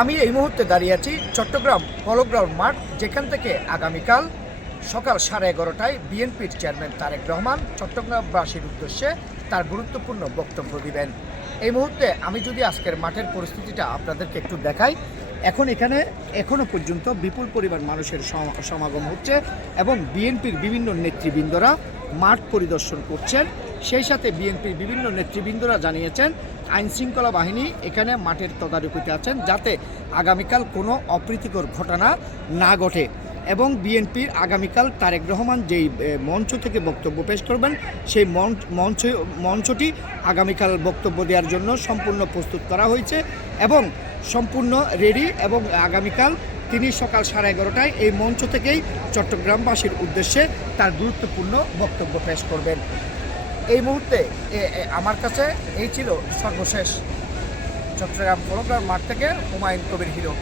আমি এই মুহূর্তে দাঁড়িয়ে আছি চট্টগ্রাম পলো গ্রাউন্ড মাঠ, যেখান থেকে আগামীকাল সকাল 11:30টায় বিএনপির চেয়ারম্যান তারেক রহমান চট্টগ্রামবাসীর উদ্দেশ্যে তার গুরুত্বপূর্ণ বক্তব্য দিবেন। এই মুহূর্তে আমি যদি আজকের মাঠের পরিস্থিতিটা আপনাদেরকে একটু দেখাই, এখানে এখনও পর্যন্ত বিপুল পরিমাণ মানুষের সমাগম হচ্ছে এবং বিএনপির বিভিন্ন নেতৃবৃন্দরা মাঠ পরিদর্শন করছেন। সেই সাথে বিএনপির বিভিন্ন নেতৃবৃন্দরা জানিয়েছেন আইনশৃঙ্খলা বাহিনী এখানে মাঠের তদারকিতে আছেন, যাতে আগামীকাল কোনো অপ্রীতিকর ঘটনা না ঘটে। এবং বিএনপির আগামীকাল তারেক রহমান যেই মঞ্চ থেকে বক্তব্য পেশ করবেন, সেই মঞ্চটি আগামীকাল বক্তব্য দেওয়ার জন্য সম্পূর্ণ প্রস্তুত করা হয়েছে এবং সম্পূর্ণ রেডি। এবং আগামীকাল তিনি সকাল 11:30টায় এই মঞ্চ থেকেই চট্টগ্রামবাসীর উদ্দেশ্যে তার গুরুত্বপূর্ণ বক্তব্য পেশ করবেন। এই মুহূর্তে আমার কাছে এই ছিল সর্বশেষ চট্টগ্রাম পলো গ্রাউন্ড মাঠ থেকে হুমায়ুন কবির হিরো।